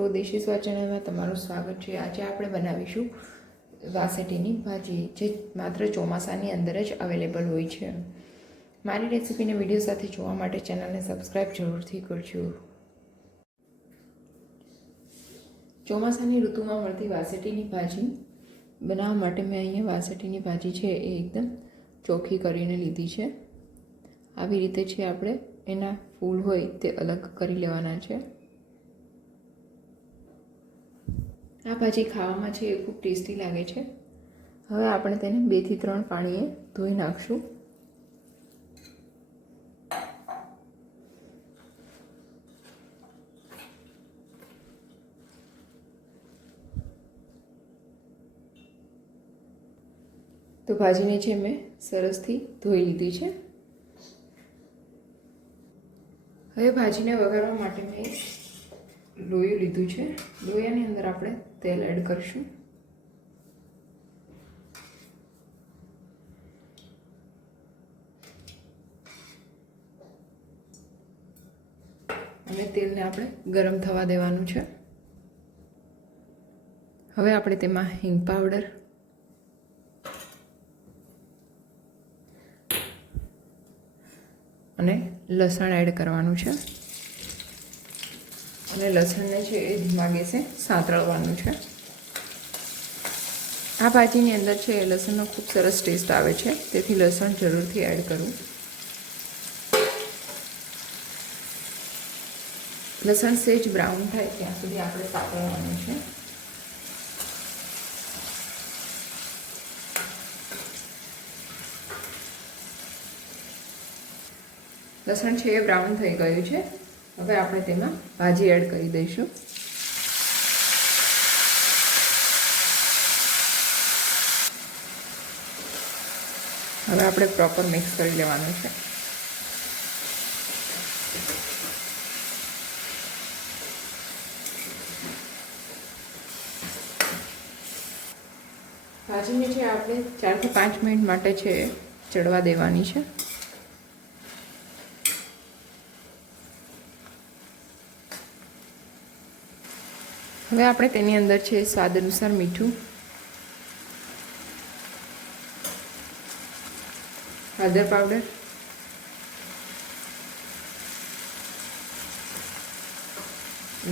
મિત્રો, દેશી સ્વાદ ચેનલમાં તમારું સ્વાગત છે। આજે આપણે બનાવીશું વાસેટીની ભાજી, જે માત્ર ચોમાસાની અંદર જ અવેલેબલ હોય છે। મારી રેસીપીને વિડીયો સાથે જોવા માટે ચેનલને સબસ્ક્રાઈબ જરૂરથી કરજો। ચોમાસાની ઋતુમાં મળતી વાસેટીની ભાજી બનાવવા માટે મેં અહીંયા વાસેટીની ભાજી છે એ એકદમ ચોખ્ખી કરીને લીધી છે। આવી રીતે છે આપણે એના ફૂલ હોય તે અલગ કરી લેવાના છે। આ ભાજી ખાવામાં છે એ ખૂબ ટેસ્ટી લાગે છે। હવે આપણે તેને 2 થી 3 પાણીએ ધોઈ નાખશું। તો ભાજીને છે મેં સરસથી ધોઈ લીધી છે। હવે ભાજીને વઘારવા માટે મેં લોયું લીધું છે। લોયાની અંદર આપણે તેલ એડ કરીશું। અને તેલને આપણે ગરમ થવા દેવાનું છે। હવે આપણે તેમાં હિંગ પાવડર, અને લસણ એડ કરવાનું છે। અને લસણને છે એ ધીમા ગેસે સાંતળવાનું છે। આ ભાજીની અંદર છે એ લસણનો ખૂબ સરસ ટેસ્ટ આવે છે, તેથી લસણ જરૂરથી એડ કરવું। લસણ સેજ બ્રાઉન થાય ત્યાં સુધી આપણે સાંતળવાનું છે। લસણ છે એ બ્રાઉન થઈ ગયું છે। હવે આપણે તેમાં ભાજી એડ કરી દઈશું। હવે આપણે પ્રોપર મિક્સ કરી લેવાનું છે। ભાજીને છે આપણે 4 થી 5 મિનિટ માટે છે ચડવા દેવાની છે। હવે આપણે તેની અંદર છે સ્વાદ અનુસાર મીઠું, હળદર પાવડર,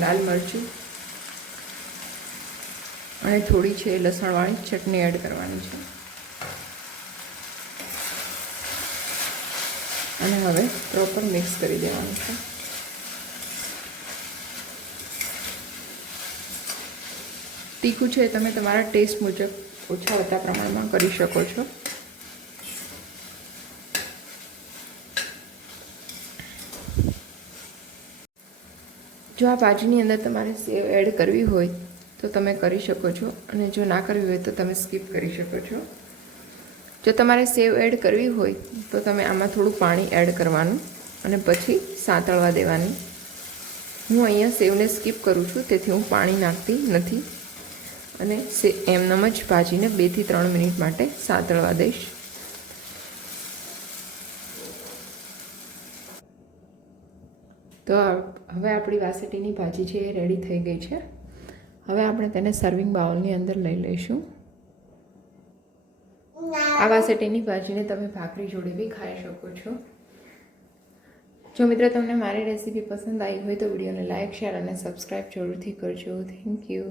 લાલ મરચું અને થોડી છે લસણવાળી ચટણી એડ કરવાની છે। અને હવે પ્રોપર મિક્સ કરી દેવાનું છે। તીખું છે તમે તમારા ટેસ્ટ મુજબ ઓછા વધતા પ્રમાણમાં કરી શકો છો। જો આ ભાજીની અંદર તમારે સેવ એડ કરવી હોય તો તમે કરી શકો છો, અને જો ના કરવી હોય તો તમે સ્કીપ કરી શકો છો। જો તમારે સેવ એડ કરવી હોય તો તમે આમાં થોડું પાણી એડ કરવાનું અને પછી સાંતળવા દેવાની। હું અહીંયા સેવને સ્કીપ કરું છું, તેથી હું પાણી નાખતી નથી અને એમનેમ જ ભાજીને 2 થી 3 મિનિટ માટે સાંતળવા દઈશ। તો હવે આપણી વાસેટીની ભાજી છે એ રેડી થઈ ગઈ છે। હવે આપણે તેને સર્વિંગ બાઉલની અંદર લઈ લઈશું। આ વાસેટીની ભાજીને તમે ભાખરી જોડે બી ખાઈ શકો છો। જો મિત્રો તમને મારી રેસીપી પસંદ આવી હોય તો વિડીયોને લાઇક, શેર અને સબસ્ક્રાઈબ જરૂરથી કરજો। Thank you.